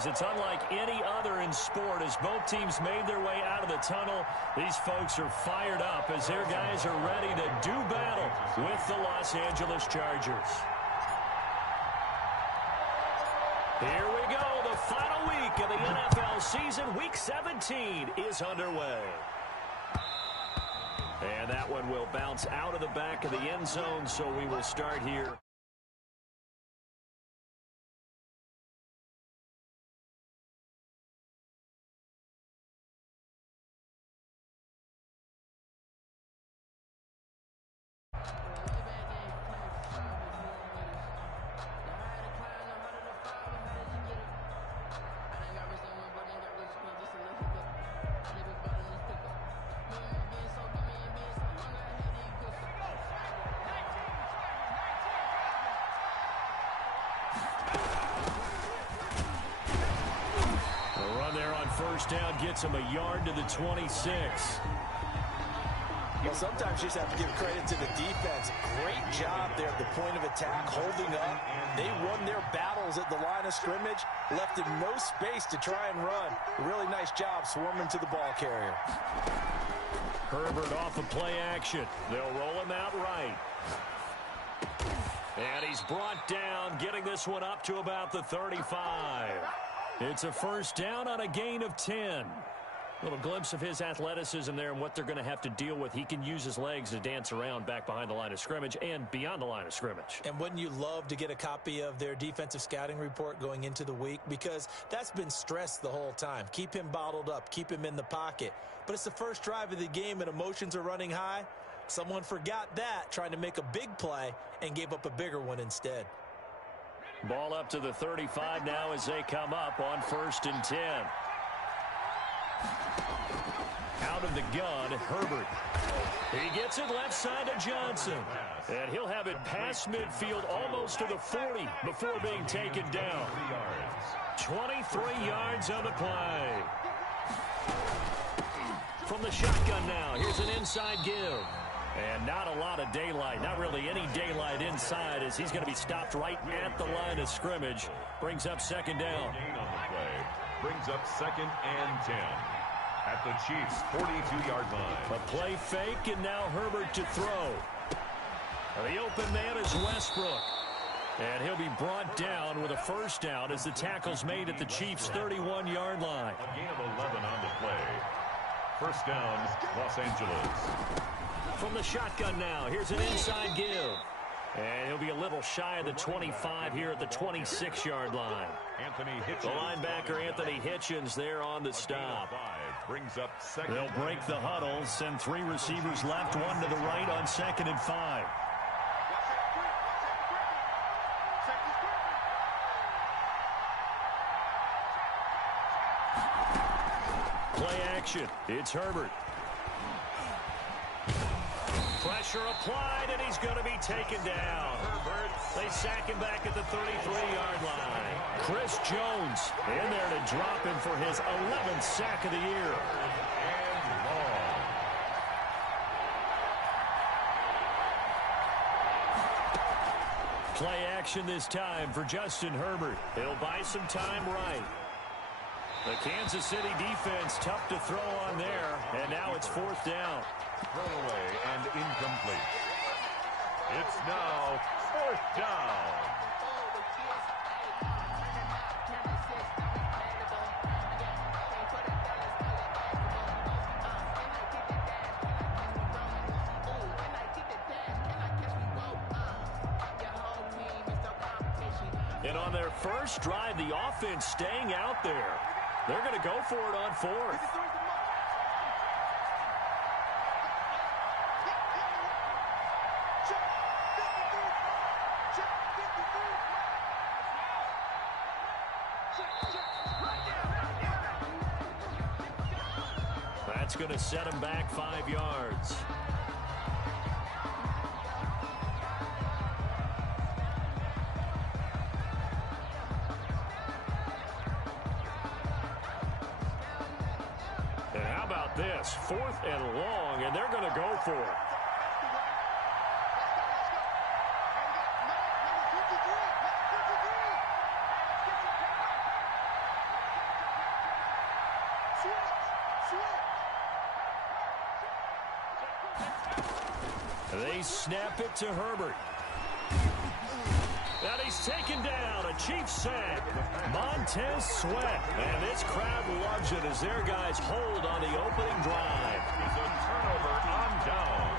is it's unlike any other in sport. As both teams made their way out of the tunnel, these folks are fired up as their guys are ready to do battle with the Los Angeles Chargers. Here we go. The final week of the NFL season. Week 17 is underway. And that one will bounce out of the back of the end zone, so we will start here. First down gets him a yard to the 26. Well, sometimes you just have to give credit to the defense. Great job there at the point of attack, holding up. They won their battles at the line of scrimmage, left him no space to try and run. A really nice job swarming to the ball carrier. Herbert off of play action. They'll roll him out right. And he's brought down, getting this one up to about the 35. It's a first down on a gain of 10. A little glimpse of his athleticism there and what they're going to have to deal with. He can use his legs to dance around back behind the line of scrimmage and beyond the line of scrimmage. And wouldn't you love to get a copy of their defensive scouting report going into the week? Because that's been stressed the whole time. Keep him bottled up. Keep him in the pocket. But it's the first drive of the game and emotions are running high. Someone forgot that, trying to make a big play, and gave up a bigger one instead. Ball up to the 35 now as they come up on 1st and 10. Out of the gun, Herbert. He gets it left side to Johnson. And he'll have it past midfield almost to the 40 before being taken down. 23 yards on the play. From the shotgun now, here's an inside give. And not a lot of daylight, not really any daylight inside as he's going to be stopped right at the line of scrimmage. Brings up second down. Gain on the play. Brings up 2nd and 10 at the Chiefs' 42-yard line. A play fake, and now Herbert to throw. The open man is Westbrook. And he'll be brought down with a first down as the tackle's made at the Chiefs' 31-yard line. A gain of 11 on the play. First down, Los Angeles. From the shotgun now, here's an inside give. And he'll be a little shy of the 25 here at the 26-yard line. Anthony Hitchens. The linebacker, Anthony Hitchens, there on the stop. Brings up second. They'll break the huddle, send 3 receivers left, 1 to the right on 2nd and 5. Play action. It's Herbert. Pressure applied, and he's going to be taken down. They sack him back at the 33-yard line. Chris Jones in there to drop him for his 11th sack of the year. And long. Play action this time for Justin Herbert. He'll buy some time right. The Kansas City defense tough to throw on there, and now it's 4th down. Thrown away and incomplete. It's now 4th down. And on their first drive, the offense staying out there. They're going to go for it on 4th. That's going to set him back 5 yards. And how about this? 4th and long, and they're going to go for it. They snap it to Herbert. And he's taken down. A Chiefs sack. Montez Sweat. And this crowd loves it as their guys hold on the opening drive. It's a turnover on down.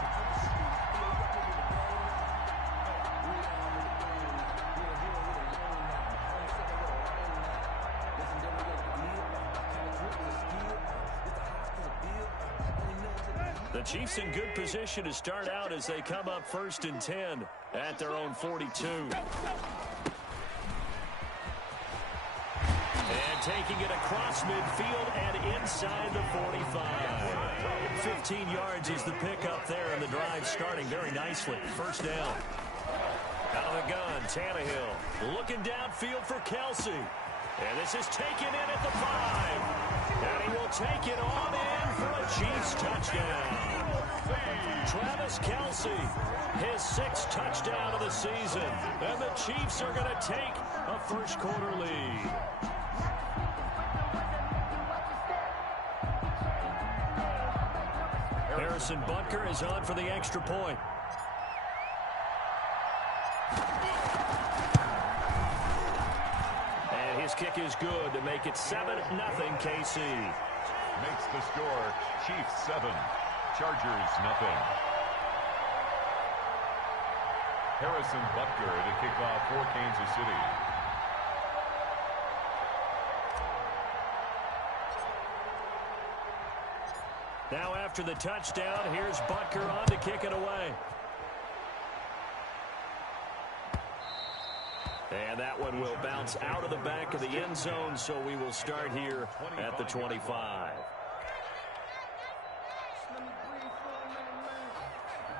The Chiefs in good position to start out as they come up 1st and 10 at their own 42. And taking it across midfield and inside the 45. 15 yards is the pickup there, and the drive starting very nicely. First down. Out of the gun, Tannehill looking downfield for Kelsey. And this is taken in at the 5. And he will take it on in for a Chiefs touchdown. Travis Kelsey, his 6th touchdown of the season. And the Chiefs are going to take a first quarter lead. Harrison Butker is on for the extra point. And his kick is good to make it 7-0 KC. Makes the score Chiefs 7, Chargers 0. Harrison Butker to kick off for Kansas City. Now after the touchdown, here's Butker on to kick it away. And that one will bounce out of the back of the end zone, so we will start here at the 25.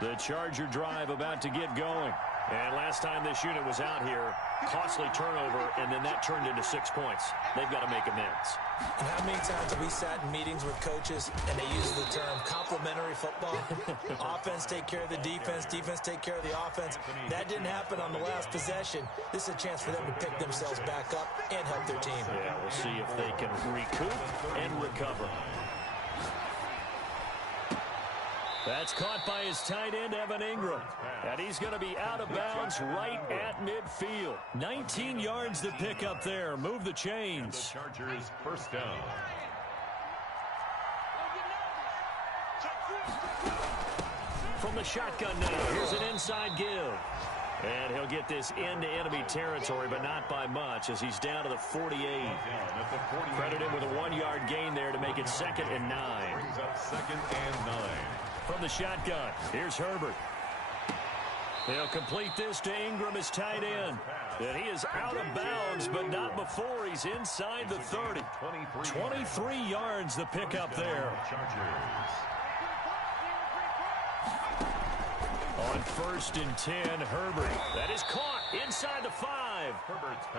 The Charger drive about to get going. And last time this unit was out here, costly turnover, and then that turned into 6 points. They've got to make amends. And how many times have we sat in meetings with coaches and they use the term complementary football? Offense take care of the defense, defense take care of the offense. That didn't happen on the last possession. This is a chance for them to pick themselves back up and help their team. Yeah, we'll see if they can recoup and recover. That's caught by his tight end, Evan Ingram. And he's going to be out of bounds right at midfield. 19 yards to pick up there. Move the chains. The Chargers first down. From the shotgun now, here's an inside give. And he'll get this into enemy territory, but not by much as he's down to the 48. Credit him with a 1-yard gain there to make it 2nd and 9. Brings up 2nd and 9. From the shotgun, here's Herbert. He'll complete this to Ingram, his tight end. And he is out of bounds, but not before he's inside the 30. 23 yards the pickup there. On 1st and 10, Herbert. That is caught inside the 5.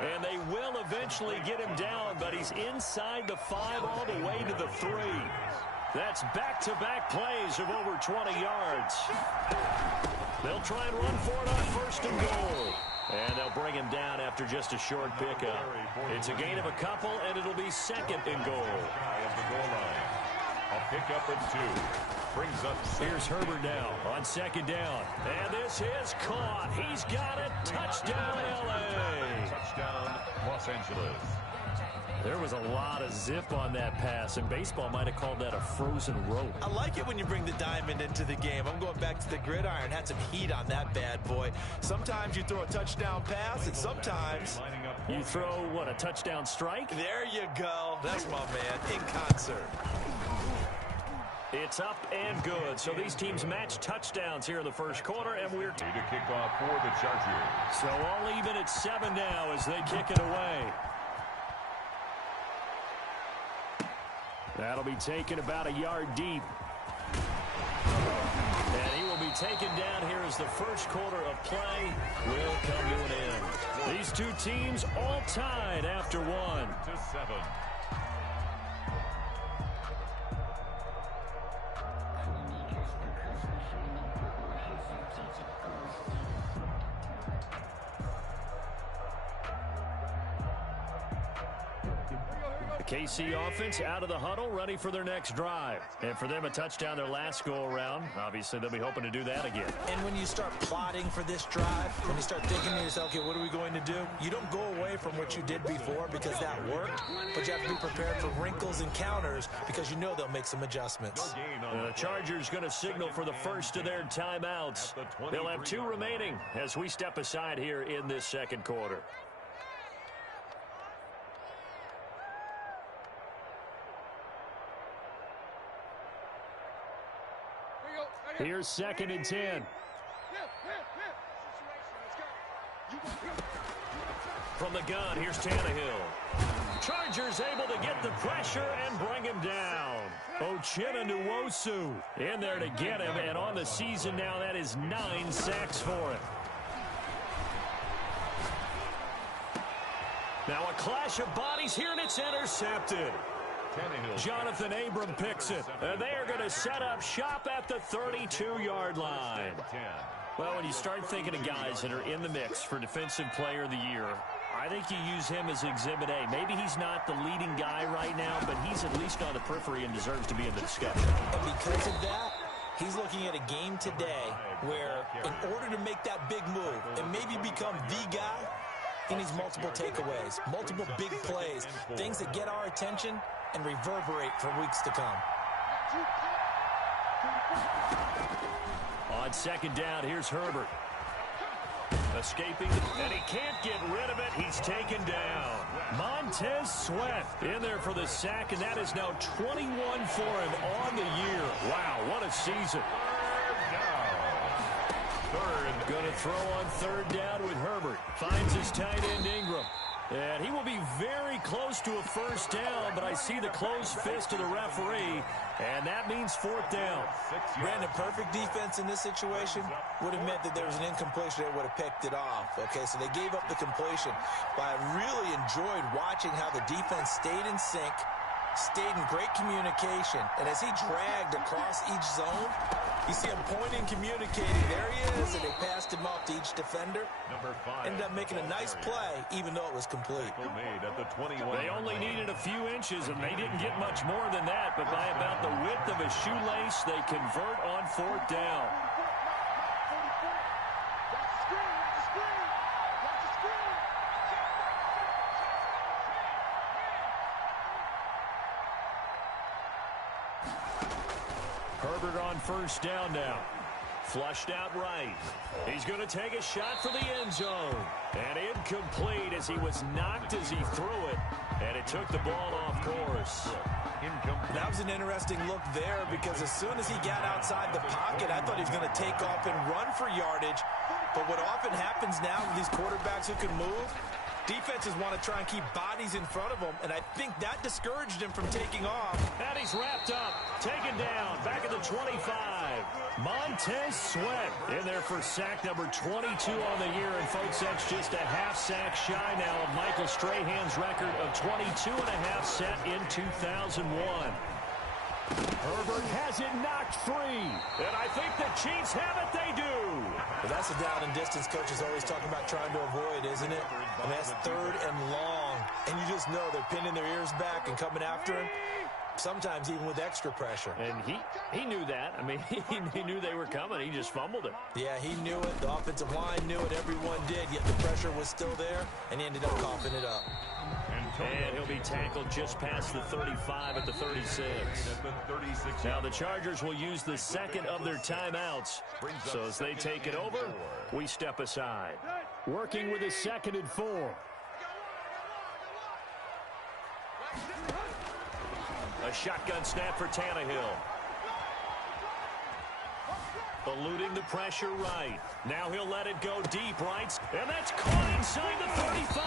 And they will eventually get him down, but he's inside the 5 all the way to the 3. That's back-to-back plays of over 20 yards. They'll try and run for it on 1st and goal. And they'll bring him down after just a short pickup. It's a gain of a couple, and it'll be 2nd and goal. A pickup of 2. Brings up 6. Here's Herbert now on 2nd down. And this is caught. He's got it. Touchdown, L.A. Touchdown, Los Angeles. There was a lot of zip on that pass, and baseball might have called that a frozen rope. I like it when you bring the diamond into the game. I'm going back to the gridiron. Had some heat on that bad boy. Sometimes you throw a touchdown pass, and sometimes you throw, what, a touchdown strike? There you go. That's my man, in concert. It's up and good. So these teams match touchdowns here in the first quarter, and we're to kick off for the Chargers. So all even at 7 now as they kick it away. That'll be taken about a yard deep. And he will be taken down here as the first quarter of play will come to an end. These two teams all tied after 1. To 7. KC offense out of the huddle, ready for their next drive. And for them, a touchdown their last go-around. Obviously, they'll be hoping to do that again. And when you start plotting for this drive, when you start thinking to yourself, okay, what are we going to do? You don't go away from what you did before because that worked, but you have to be prepared for wrinkles and counters because you know they'll make some adjustments. The Chargers going to signal for the first of their timeouts. They'll have 2 remaining as we step aside here in this second quarter. Here's 2nd and 10. From the gun, here's Tannehill. Chargers able to get the pressure and bring him down. Uchenna Nwosu in there to get him, and on the season now, that is 9 sacks for him. Now a clash of bodies here, and it's intercepted. Jonathan Abram picks it, and they are going to set up shop at the 32-yard line. Well, when you start thinking of guys that are in the mix for Defensive Player of the Year, I think you use him as Exhibit A. Maybe he's not the leading guy right now, but he's at least on the periphery and deserves to be in the discussion. And because of that, he's looking at a game today where in order to make that big move and maybe become the guy, he needs multiple takeaways, multiple big plays, things that get our attention and reverberate for weeks to come. On 2nd down, here's Herbert. Escaping, and he can't get rid of it. He's taken down. Montez Sweat in there for the sack, and that is now 21 for him on the year. Wow, what a season. Going to throw on 3rd down with Herbert. Finds his tight end Ingram. And he will be very close to a 1st down, but I see the closed fist of the referee, and that means 4th down. Brandon, perfect defense in this situation would have meant that there was an incompletion. They would have picked it off. Okay, so they gave up the completion. But I really enjoyed watching how the defense stayed in sync, stayed in great communication, and as he dragged across each zone, you see him pointing, communicating. There he is, and they passed him off to each defender. Ended up making a nice play, even though it was complete. They only needed a few inches, and they didn't get much more than that, but by about the width of a shoelace, they convert on 4th down. Herbert on 1st down now. Flushed out right. He's going to take a shot for the end zone. And incomplete as he was knocked as he threw it. And it took the ball off course. That was an interesting look there because as soon as he got outside the pocket, I thought he was going to take off and run for yardage. But what often happens now with these quarterbacks who can move, defenses want to try and keep bodies in front of them, and I think that discouraged him from taking off. And he's wrapped up, taken down, back at the 25. Montez Sweat in there for sack number 22 on the year, and folks, that's just a half sack shy now of Michael Strahan's record of 22 and a half set in 2001. Herbert has it knocked free, and I think the Chiefs have it. They do. Well, that's a down and distance coach is always talking about trying to avoid, isn't it? I mean, that's 3rd and long, and you just know they're pinning their ears back and coming after him, sometimes even with extra pressure. And he knew that. I mean, he knew they were coming. He just fumbled it. Yeah, he knew it. The offensive line knew it. Everyone did, yet the pressure was still there, and he ended up coughing it up. And he'll be tackled just past the 35 at the 36. Now the Chargers will use the 2nd of their timeouts. So as they take it over, we step aside. Working with a 2nd and 4. A shotgun snap for Tannehill. Eluding the pressure right. Now he'll let it go deep right. And that's caught inside the 35.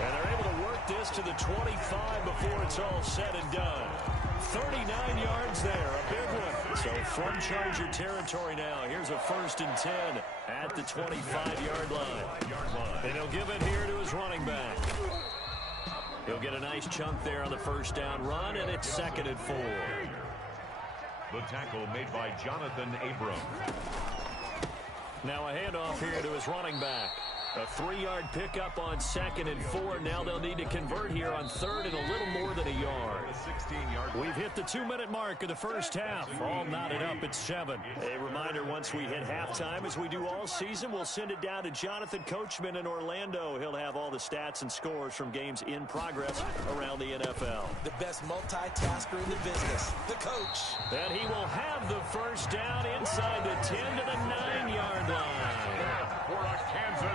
And they're able to work this to the 25 before it's all said and done. 39 yards there, a big one. So from Charger territory now, here's a 1st and 10 at the 25-yard line. And he'll give it here to his running back. He'll get a nice chunk there on the 1st down run, and it's 2nd and 4. The tackle made by Jonathan Abram. Now a handoff here to his running back. A 3-yard pickup on 2nd and 4. Now they'll need to convert here on 3rd and a little more than a yard. We've hit the 2-minute mark of the first half. All knotted up at 7. A reminder, once we hit halftime, as we do all season, we'll send it down to Jonathan Coachman in Orlando. He'll have all the stats and scores from games in progress around the NFL. The best multitasker in the business, the coach. And he will have the first down inside the 10 to the 9-yard line.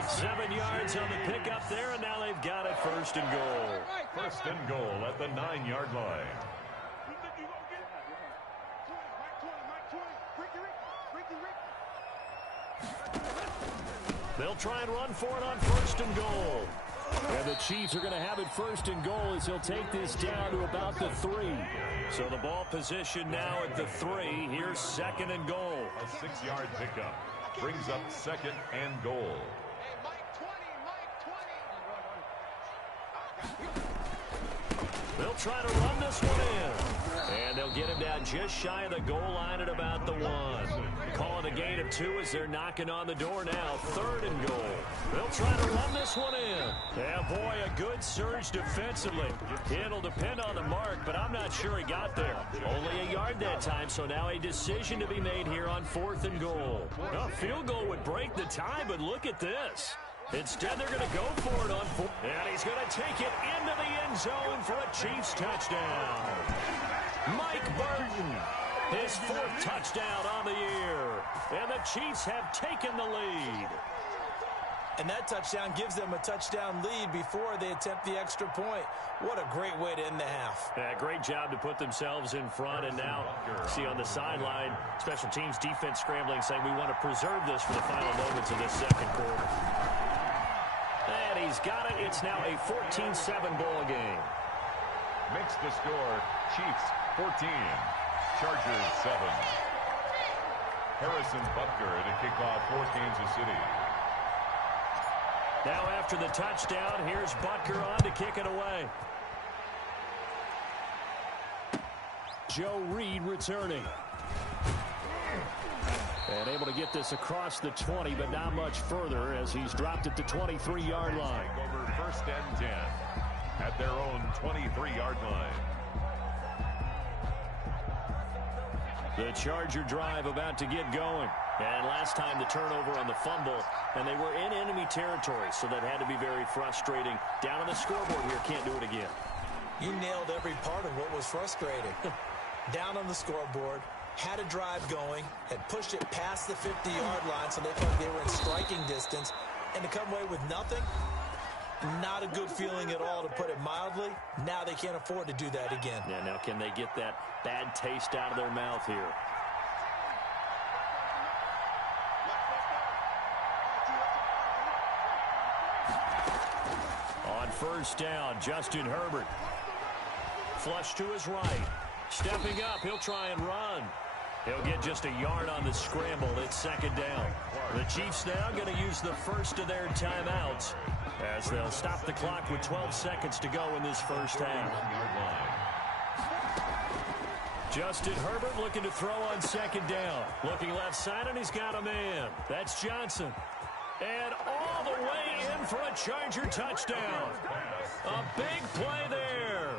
7 yards on the pickup there, and now they've got it 1st and goal. 1st and goal at the 9-yard line. They'll try and run for it on 1st and goal. And the Chiefs are going to have it 1st and goal as he'll take this down to about the 3. So the ball position now at the 3. Here's 2nd and goal. A 6-yard pickup brings up 2nd and goal. They'll try to run this one in. And they'll get him down just shy of the goal line at about the 1. Calling a gain of 2 as they're knocking on the door now. 3rd and goal. They'll try to run this one in. Yeah, boy, a good surge defensively. It'll depend on the mark, but I'm not sure he got there. Only a yard that time, so now a decision to be made here on 4th and goal. A field goal would break the tie, but look at this. Instead, they're going to go for it on 4. And he's going to take it into the end zone for a Chiefs touchdown. Mike Burton, his 4th touchdown on the year. And the Chiefs have taken the lead. And that touchdown gives them a touchdown lead before they attempt the extra point. What a great way to end the half. Yeah, great job to put themselves in front. And now, see on the sideline, special teams defense scrambling, saying we want to preserve this for the final moments of this 2nd quarter. And he's got it. It's now a 14-7 ball game. Makes the score Chiefs 14, Chargers 7. Harrison Butker to kick off for Kansas City. Now after the touchdown, here's Butker on to kick it away. Joe Reed returning. And able to get this across the 20, but not much further as he's dropped at the 23-yard line. Over 1st and 10 at their own 23-yard line. The Charger drive about to get going. And last time the turnover on the fumble, and they were in enemy territory, so that had to be very frustrating. Down on the scoreboard here, can't do it again. You nailed every part of what was frustrating. Down on the scoreboard, had a drive going, had pushed it past the 50-yard line so they thought they were in striking distance, and to come away with nothing, not a good feeling at all, to put it mildly. Now they can't afford to do that again. Yeah, now can they get that bad taste out of their mouth here? On 1st down, Justin Herbert. Flush to his right. Stepping up, he'll try and run. He'll get just a yard on the scramble. It's 2nd down. The Chiefs now going to use the first of their timeouts as they'll stop the clock with 12 seconds to go in this first half. Justin Herbert looking to throw on 2nd down. Looking left side, and he's got a man. That's Johnson. And all the way in for a Charger touchdown. A big play there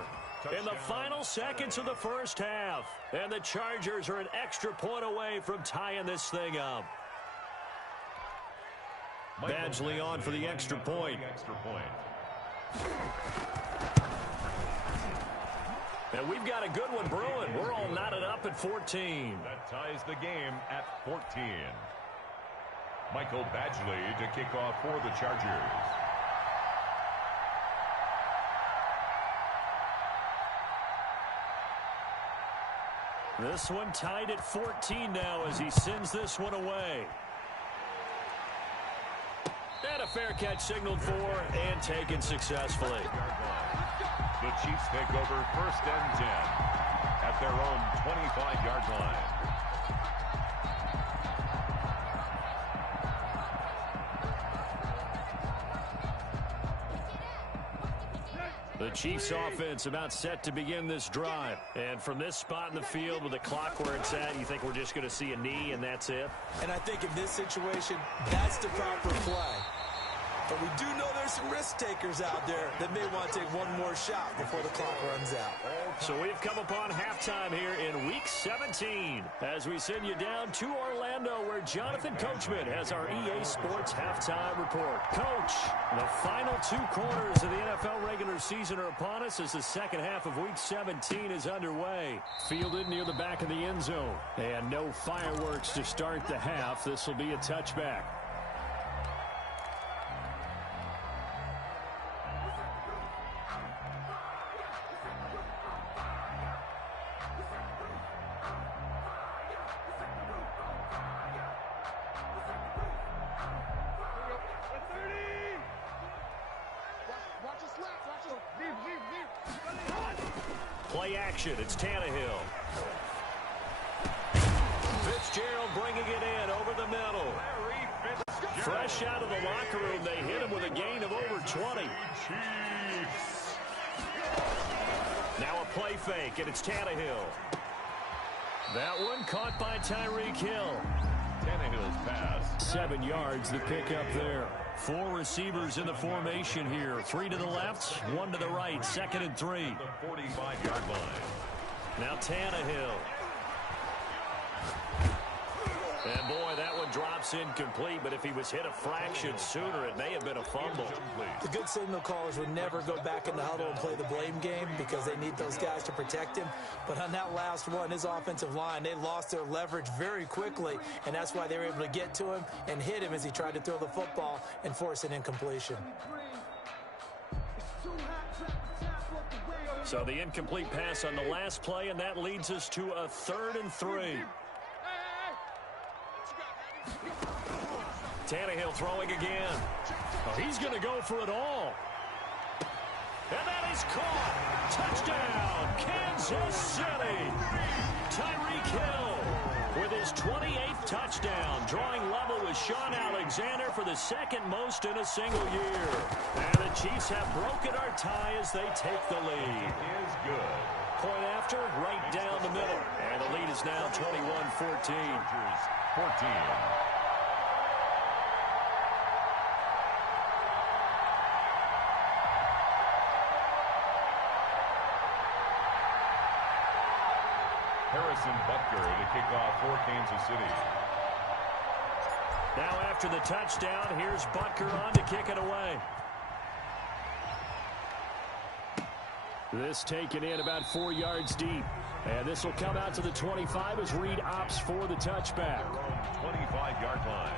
in the final seconds of the first half. And the Chargers are an extra point away from tying this thing up. Badgley on for the extra point. And we've got a good one brewing. We're all knotted up at 14. That ties the game at 14. Michael Badgley to kick off for the Chargers. This one tied at 14 now as he sends this one away. And a fair catch signaled for and taken successfully. The Chiefs take over 1st and 10 at their own 25-yard line. The Chiefs offense about set to begin this drive. And from this spot in the field with the clock where it's at, you think we're just going to see a knee and that's it? And I think in this situation, that's the proper play. But we do know there's some risk takers out there that may want to take one more shot before the clock runs out. So we've come upon halftime here in Week 17 as we send you down to Orlando where Jonathan Coachman has our EA Sports halftime report. Coach, the final 2 quarters of the NFL regular season are upon us as the second half of Week 17 is underway. Fielded near the back of the end zone. And no fireworks to start the half. This will be a touchback. Play action. It's Tannehill. Fitzgerald bringing it in over the middle. Fresh out of the locker room, they hit him with a gain of over 20. Now a play fake, and it's Tannehill. That one caught by Tyreek Hill. Tannehill's pass. 7 yards, the pickup there. 4 receivers in the formation here. 3 to the left, 1 to the right. 2nd and 3. The 45-yard line. Now Tannehill. And boy, that one drops incomplete, but if he was hit a fraction sooner, it may have been a fumble. The good signal callers would never go back in the huddle and play the blame game because they need those guys to protect him. But on that last one, his offensive line, they lost their leverage very quickly, and that's why they were able to get to him and hit him as he tried to throw the football and force an incompletion. So the incomplete pass on the last play, and that leads us to a 3rd and 3. Tannehill throwing again. Oh, he's going to go for it all. And that is caught. Touchdown, Kansas City. Tyreek Hill with his 28th touchdown, drawing level with Sean Alexander for the 2nd most in a single year. And the Chiefs have broken our tie as they take the lead. Is good. Point after, right down the middle. And the lead is now 21-14. 14. Harrison Butker to kick off for Kansas City. Now after the touchdown, here's Butker on to kick it away. This taken in about 4 yards deep. And this will come out to the 25 as Reed opts for the touchback. 25-yard line.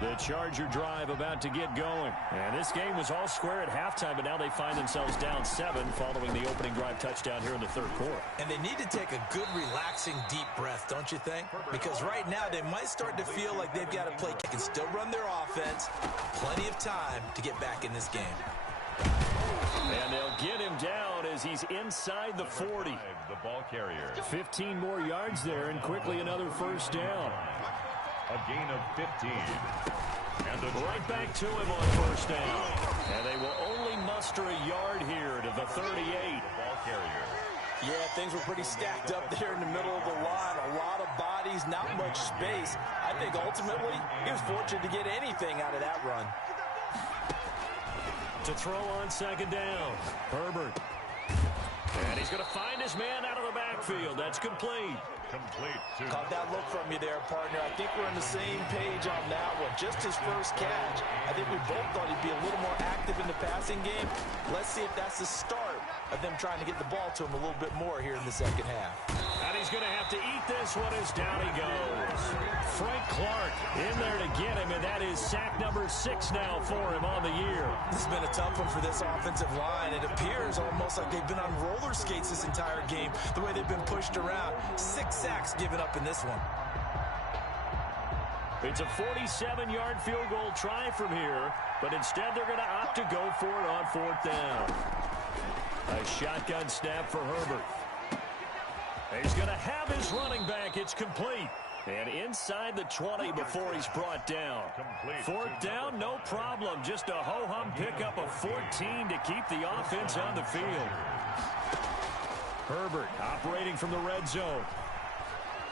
The Charger drive about to get going. And this game was all square at halftime, but now they find themselves down 7 following the opening drive touchdown here in the 3rd quarter. And they need to take a good, relaxing, deep breath, don't you think? Because right now they might start to feel like they've got to play. They can still run their offense. Plenty of time to get back in this game. And they'll get him down as he's inside the 40. The ball carrier. 15 more yards there and quickly another 1st down. A gain of 15. And right back to him on 1st down. And they will only muster a yard here to the 38. Ball carrier. Yeah, things were pretty stacked up there in the middle of the line. A lot of bodies, not much space. I think ultimately he was fortunate to get anything out of that run. To throw on 2nd down. Herbert. And he's going to find his man out of the backfield. That's complete. Complete. Caught that look from you there, partner. I think we're on the same page on that one. Just his first catch. I think we both thought he'd be a little more active in the passing game. Let's see if that's the start of them trying to get the ball to him a little bit more here in the 2nd half. And he's going to have to eat this one as down he goes. Frank Clark in there to get him, and that is sack number 6 now for him on the year. This has been a tough one for this offensive line. It appears almost like they've been on roller skates this entire game, the way they've been pushed around. 6 sacks given up in this one. It's a 47-yard field goal try from here, but instead they're going to opt to go for it on 4th down. A shotgun snap for Herbert. He's going to have his running back. It's complete. And inside the 20 before he's brought down. 4th down, no problem. Just a ho-hum pickup of 14 to keep the offense on the field. Herbert operating from the red zone.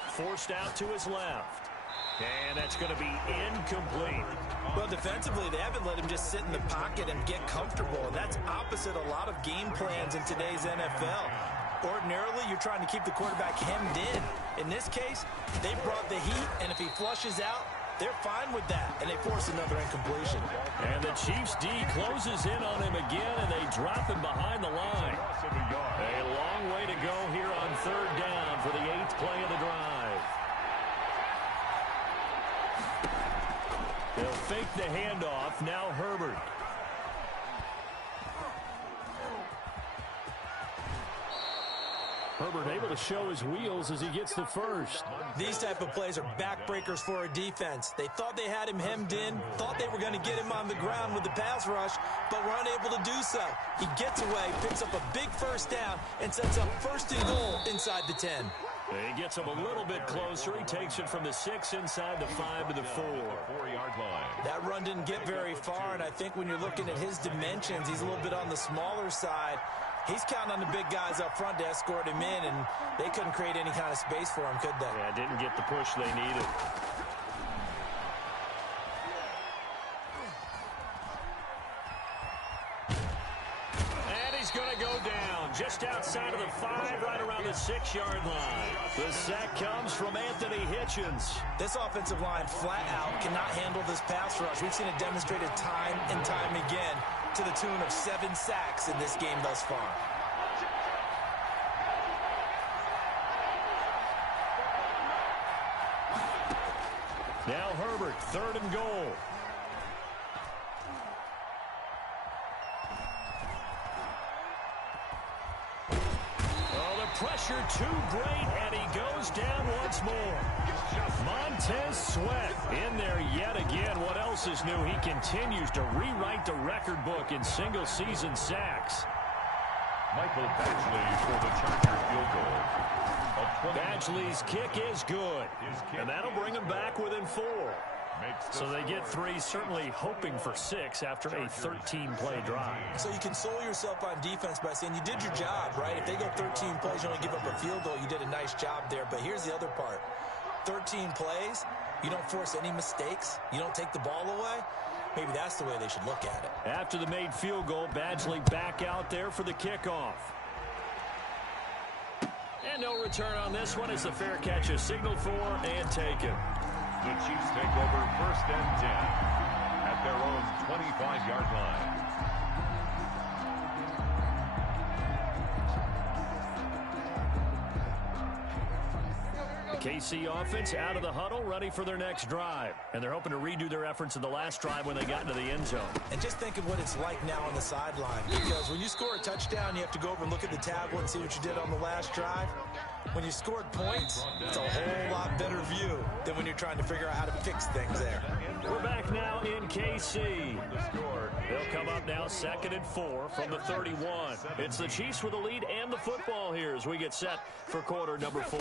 Forced out to his left. And that's going to be incomplete. Well, defensively, they haven't let him just sit in the pocket and get comfortable, and that's opposite a lot of game plans in today's NFL. Ordinarily, you're trying to keep the quarterback hemmed in. In this case, they brought the heat, and if he flushes out, they're fine with that, and they force another incompletion. And the Chiefs' D closes in on him again, and they drop him behind the line. A long way to go here on third down for the 8th play of the drive. They'll fake the handoff. Now Herbert. Herbert able to show his wheels as he gets the first. These type of plays are backbreakers for a defense. They thought they had him hemmed in, thought they were going to get him on the ground with the pass rush, but were unable to do so. He gets away, picks up a big first down, and sets up 1st and goal inside the 10. He gets him a little bit closer. He takes it from the 6 inside the 5 to the 4. 4-yard line. That run didn't get very far, and I think when you're looking at his dimensions, he's a little bit on the smaller side. He's counting on the big guys up front to escort him in, and they couldn't create any kind of space for him, could they? Yeah, didn't get the push they needed. And he's going to go down just outside of the 5, right around the 6-yard line. The sack comes from Anthony Hitchens. This offensive line flat out cannot handle this pass rush. We've seen it demonstrated time and time again, to the tune of 7 sacks in this game thus far. Now Herbert, 3rd and goal. Oh, the pressure too great, and he goes down once more. Montez Sweat in there yet again. What else is new? He continues to rewrite the record book in single-season sacks. Michael Badgley for the Charger field goal. Badgley's kick is good, and that'll bring him back within 4. So they get 3, certainly hoping for 6 after a 13-play drive. So you console yourself on defense by saying you did your job, right? If they go 13 plays, you only give up a field goal, you did a nice job there. But here's the other part. 13 plays, you don't force any mistakes, you don't take the ball away. Maybe that's the way they should look at it. After the made field goal, Badgley back out there for the kickoff. And no return on this one as the fair catch is signaled for and taken. The Chiefs take over 1st and 10 at their own 25-yard line. The KC offense out of the huddle, ready for their next drive. And they're hoping to redo their efforts in the last drive when they got into the end zone. And just think of what it's like now on the sideline. Because when you score a touchdown, you have to go over and look at the tablet and see what you did on the last drive. When you scored points, it's a whole lot better view than when you're trying to figure out how to fix things there. We're back now in KC. They'll come up now 2nd and 4 from the 31. It's the Chiefs with the lead and the football here as we get set for quarter number 4.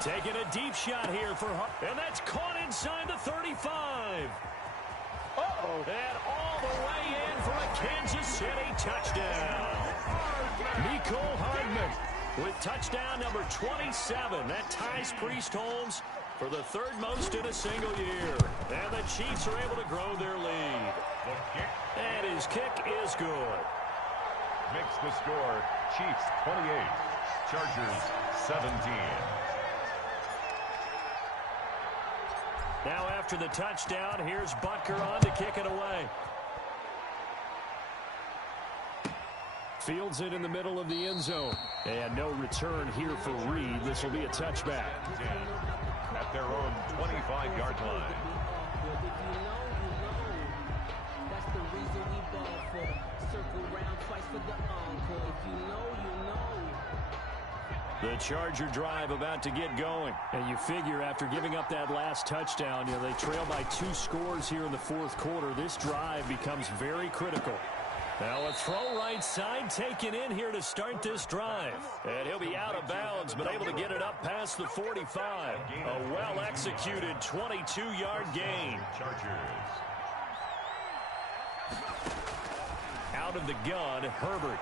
Taking a deep shot here for and that's caught inside the 35. Uh-oh. And all the way in for a Kansas City touchdown. Mecole Hardman with touchdown number 27. That ties Priest Holmes for the 3rd most in a single year. And the Chiefs are able to grow their lead. And his kick is good. Makes the score Chiefs 28, Chargers 17. Now after the touchdown, here's Butker on to kick it away. Fields it in the middle of the end zone. And no return here for Reed. This will be a touchback. At their own 25-yard line. That's the reason we ball for. Circle round twice for the encore. If you know, you know. The Charger drive about to get going. And you figure after giving up that last touchdown, they trail by 2 scores here in the 4th quarter. This drive becomes very critical. Now a throw right side taken in here to start this drive. And he'll be out of bounds, but able to get it up past the 45. A well-executed 22-yard gain. Chargers. Out of the gun, Herbert.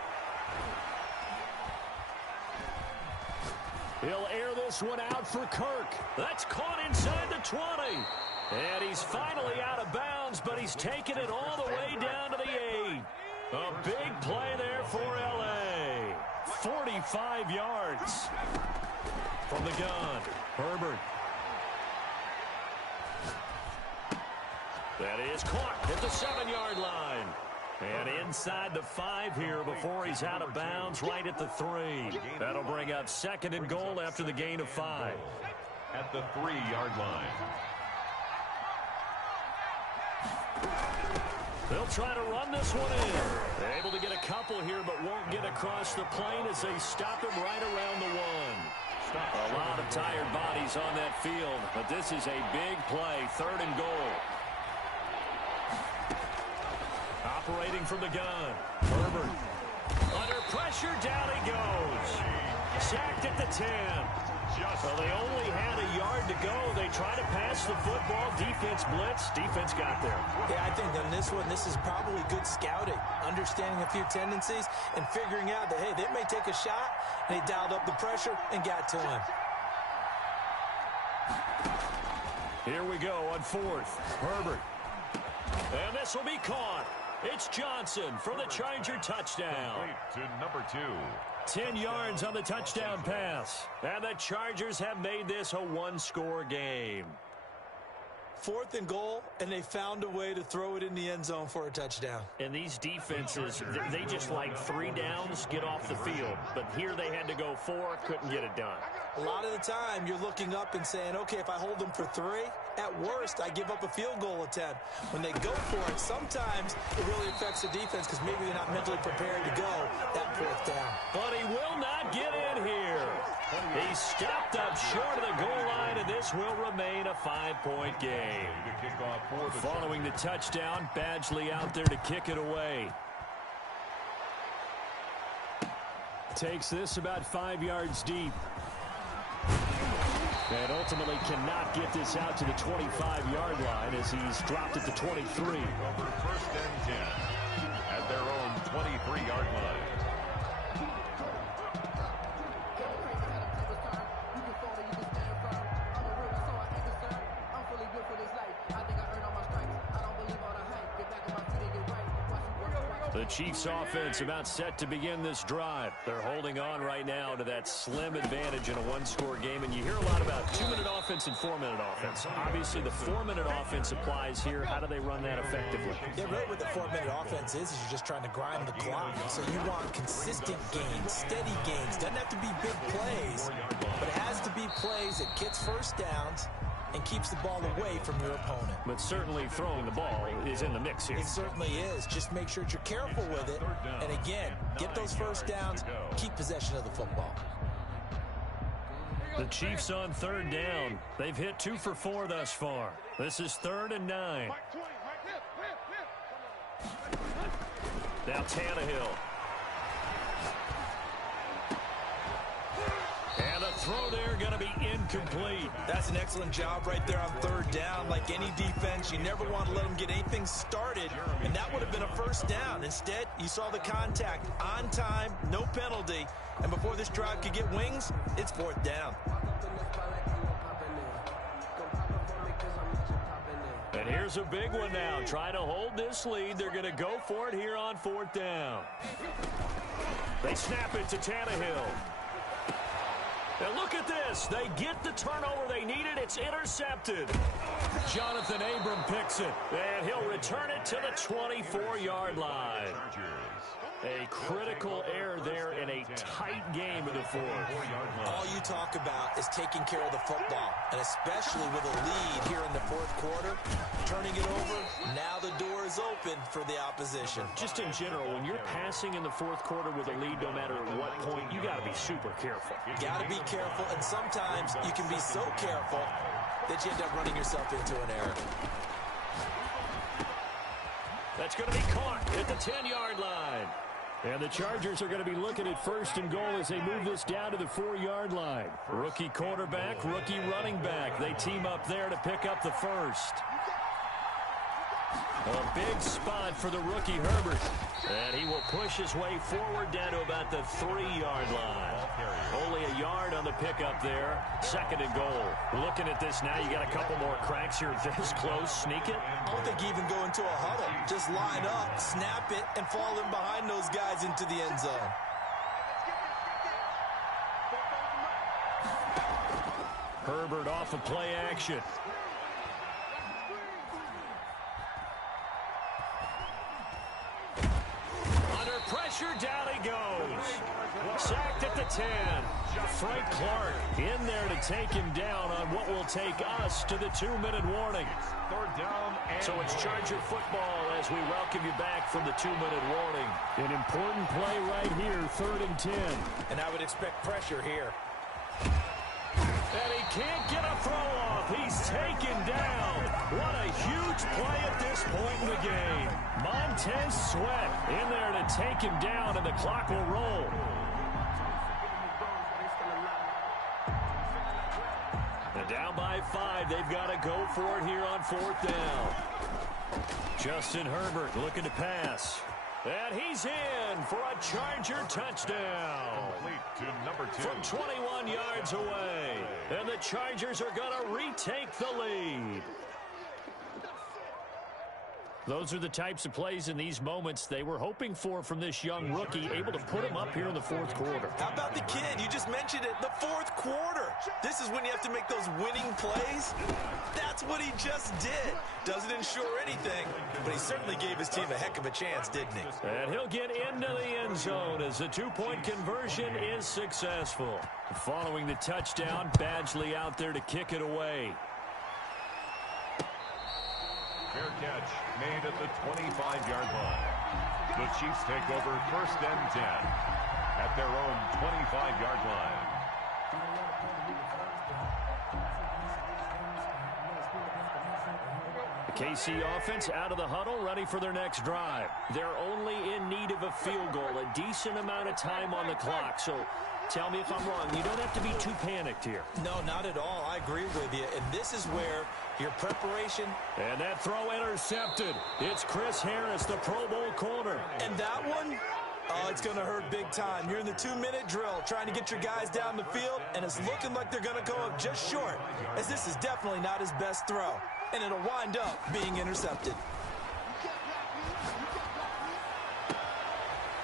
He'll air this one out for Kirk. That's caught inside the 20. And he's finally out of bounds, but he's taken it all the way down to the 8. A big play there for L.A. 45 yards from the gun. Herbert. That is caught at the 7-yard line. And inside the 5 here before he's out of bounds, right at the 3. That'll bring up 2nd and goal after the gain of 5. At the 3-yard line. They'll try to run this one in. They're able to get a couple here, but won't get across the plane as they stop him right around the 1. A lot of tired bodies on that field, but this is a big play. 3rd and goal. Operating from the gun. Herbert. Under pressure, down he goes. Sacked at the 10. Well, they only had a yard to go. They try to pass the football. Defense blitz. Defense got there. Yeah, I think on this one, this is probably good scouting, understanding a few tendencies, and figuring out that, hey, they may take a shot. And they dialed up the pressure and got to him. Here we go on 4th. Herbert. And this will be caught. It's Johnson for the Charger touchdown. To number 2. 10 yards on the touchdown pass. And the Chargers have made this a 1-score game. 4th and goal, and they found a way to throw it in the end zone for a touchdown. And these defenses, they just like 3 downs, get off the field. But here they had to go 4, couldn't get it done. A lot of the time, you're looking up and saying, okay, if I hold them for 3, at worst, I give up a field goal attempt. When they go for it, sometimes it really affects the defense because maybe they're not mentally prepared to go that 4th down. But he will not get in here. He stepped up short of the goal line, and this will remain a 5-point game. Following the touchdown, Badgley out there to kick it away. Takes this about 5 yards deep. And ultimately cannot get this out to the 25-yard line as he's dropped at the 23. Over 1st and 10 at their own 23-yard line. The Chiefs offense about set to begin this drive. They're holding on right now to that slim advantage in a 1-score game. And you hear a lot about 2-minute offense and 4-minute offense. Obviously, the 4-minute offense applies here. How do they run that effectively? Yeah, really what the 4-minute offense is you're just trying to grind the clock. So you want consistent gains, steady gains. Doesn't have to be big plays, but it has to be plays that gets first downs and keeps the ball away from your opponent. But certainly throwing the ball is in the mix here. It certainly is. Just make sure that you're careful with it. And again, get those first downs, keep possession of the football. The Chiefs on 3rd down. They've hit 2 for 4 thus far. This is 3rd and 9. Now Tannehill. And a throw there going to be incomplete. That's an excellent job right there on 3rd down. Like any defense, you never want to let them get anything started, and that would have been a first down. Instead, you saw the contact on time, no penalty, and before this drive could get wings, it's 4th down. And here's a big one now. Trying to hold this lead. They're going to go for it here on 4th down. They snap it to Tannehill. And look at this. They get the turnover they needed. It's intercepted. Jonathan Abram picks it. And he'll return it to the 24-yard line. A critical error there in a tight game in the 4th. All you talk about is taking care of the football, and especially with a lead here in the 4th quarter, turning it over, now the door is open for the opposition. Just in general, when you're passing in the 4th quarter with a lead, no matter at what point, you got to be super careful. Got to be careful, and sometimes you can be so careful that you end up running yourself into an error. That's going to be caught at the 10-yard line. And the Chargers are going to be looking at 1st and goal as they move this down to the 4-yard line. Rookie quarterback, rookie running back. They team up there to pick up the first. A big spot for the rookie Herbert. And he will push his way forward down to about the 3-yard line. Only a yard on the pickup there. 2nd and goal. Looking at this now, you got a couple more cracks here this close. Sneak it. I don't think you even go into a huddle. Just line up, snap it, and fall in behind those guys into the end zone. Herbert off of play action. Under pressure, down he goes. Sacked at the 10. Frank Clark in there to take him down on what will take us to the 2-minute warning. 3rd down. So it's Charger football as we welcome you back from the 2-minute warning. An important play right here, 3rd and 10. And I would expect pressure here. And he can't get a throw off. He's taken down. What a huge play at this point in the game. Montez Sweat in there to take him down, and the clock will roll. And down by 5. They've got to go for it here on 4th down. Justin Herbert looking to pass. And he's in for a Charger touchdown. Complete to number 2. From 21 yards away. And the Chargers are going to retake the lead. Those are the types of plays in these moments they were hoping for from this young rookie, able to put him up here in the 4th quarter. How about the kid? You just mentioned it, the 4th quarter. This is when you have to make those winning plays. That's what he just did. Doesn't ensure anything, but he certainly gave his team a heck of a chance, didn't he? And he'll get into the end zone as the 2-point conversion is successful. Following the touchdown, Badgley out there to kick it away. Fair catch made at the 25-yard line. The Chiefs take over 1st and 10 at their own 25-yard line. The KC offense out of the huddle, ready for their next drive. They're only in need of a field goal, a decent amount of time on the clock. So tell me if I'm wrong. You don't have to be too panicked here. No, not at all. I agree with you. And this is where your preparation. And that throw intercepted. It's Chris Harris, the Pro Bowl corner. And that one, oh, it's going to hurt big time. You're in the 2-minute drill trying to get your guys down the field, and it's looking like they're going to go up just short, as this is definitely not his best throw. And it'll wind up being intercepted.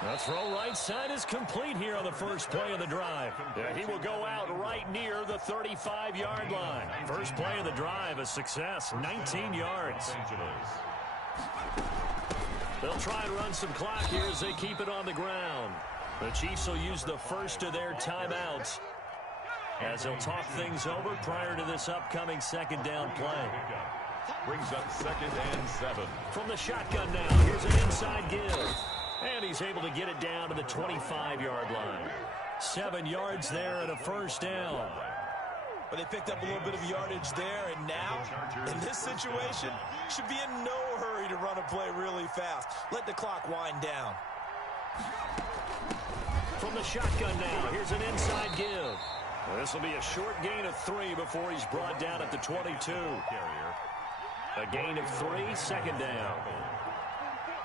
The throw right side is complete here on the first play of the drive. Yeah, he will go out right near the 35-yard line. First play of the drive, a success, 19 yards. They'll try and run some clock here as they keep it on the ground. The Chiefs will use the first of their timeouts as they'll talk things over prior to this upcoming 2nd down play. Brings up 2nd and 7. From the shotgun now, here's an inside give. And he's able to get it down to the 25-yard line. 7 yards there and a first down. But they picked up a little bit of yardage there, and now, in this situation, should be in no hurry to run a play really fast. Let the clock wind down. From the shotgun now, here's an inside give. This will be a short gain of 3 before he's brought down at the 22. A gain of 3, 2nd down.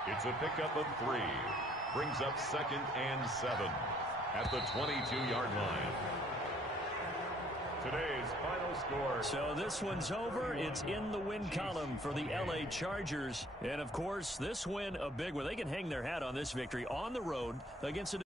It's a pickup of 3. Brings up 2nd and 7 at the 22-yard line. Today's final score. So this one's over. It's in the win column for the LA Chargers. And, of course, this win a big one. They can hang their hat on this victory on the road against a